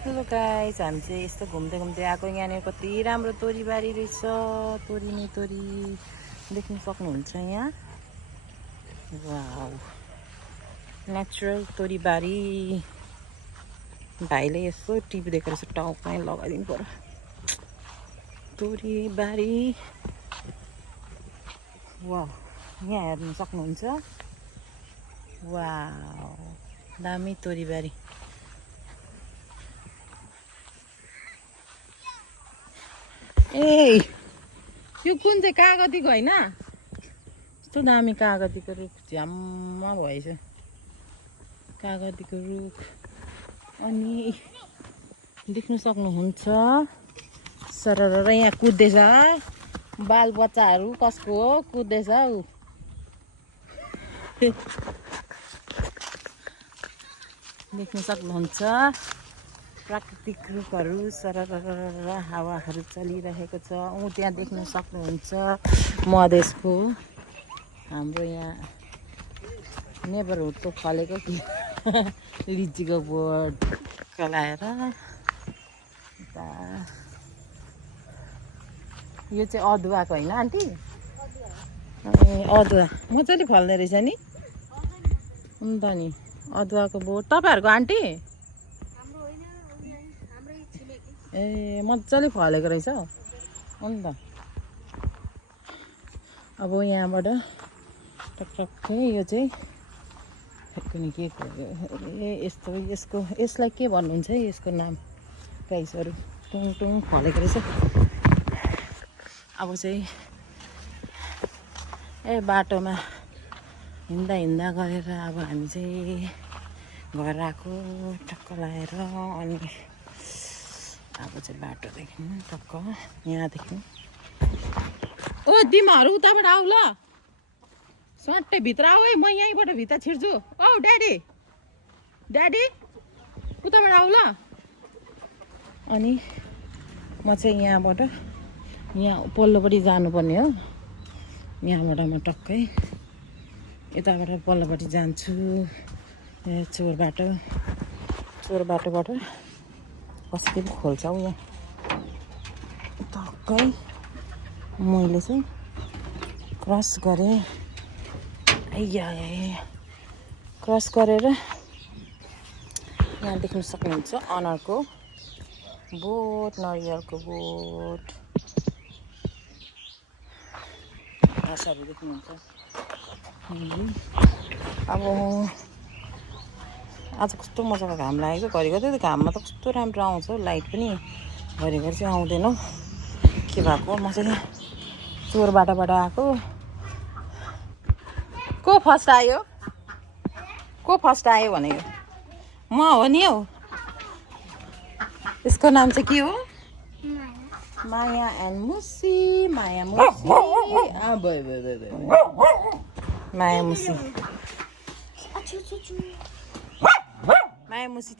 Hello guys, हामी चाहिँ यस्तो घुम्दै घुम्दै आएको। यहाँनिर कति राम्रो तोरीबारी रहेछ। तोरी नै तोरी देख्न सक्नुहुन्छ यहाँ। वाउ, नेचुरल तोरीबारी। भाइले यसो टिभी देखेर यसो टाउकै लगाइदिनु पर्यो। तोरीबारी वाउ, यहाँ हेर्न सक्नुहुन्छ। वाउ, दामी तोरीबारी। ए, यो कुन चाहिँ कागतीको होइन? यस्तो दामी कागतीको रुख झ्याम्म भएछ। कागतीको रुख अनि देख्न सक्नुहुन्छ। सरर यहाँ कुद्दैछ। बाल बच्चाहरू कसको हो कुद्दैछ ऊ। देख्न सक्नुहुन्छ प्राकृतिक रूपहरू। सरर हावाहरू चलिरहेको छ। त्यहाँ देख्न सक्नुहुन्छ मधेसको हाम्रो यहाँ नेबरहुडको फलेको कि लिचीको बोट कलाएर। यो चाहिँ अदुवाको होइन आन्टी? ए, अदुवा मजाले फल्दो रहेछ नि। अन्त नि अदुवाको बोट तपाईँहरूको आन्टी? ए, मजाले फलेको रहेछ अन्त। अब यहाँबाट टकटक्कै यो चाहिँ कुनै के यस्तो यसलाई के भन्नुहुन्छ है? यसको नाम गाइसहरू टुङ टुङ फलेको रहेछ। अब चाहिँ बाटोमा हिँड्दा गरेर अब हामी चाहिँ घर आएको टक्क लगाएर। अनि अब चाहिँ बाटोदेखि टक्क यहाँदेखि। ओ तिमीहरू उताबाट आऊ ल, सट्टै भित्र आऊ है। म यहीँबाट भित्र छिर्छु। औ ड्याडी ड्याडी उताबाट आऊ ल। अनि म चाहिँ यहाँबाट यहाँ पल्लोपट्टि जानुपर्ने हो। यहाँबाट म टक्कै यताबाट पल्लोपट्टि जान्छु। चोर बाटोबाट कसरी पो खोल्छ हौ यहाँ। टक्कै मैले चाहिँ क्रस गरेँ। क्रस गरेर यहाँ देख्न सक्नुहुन्छ अनरको बोट, नरिवलको बोट। घाँसहरू देख्नुहुन्छ। अब आज कस्तो मजाको घाम लागेको। घरिघरि त घाममा त कस्तो राम्रो आउँछ हौ। लाइट पनि घरिघरि चाहिँ आउँदैन हौ। के भएको? म चाहिँ चोर बाटोबाट आएको। को फर्स्ट आयो भने म हो नि हौ। यसको नाम चाहिँ के हो? माया एन्ड मुसी। माया मुसी। माया मुसी।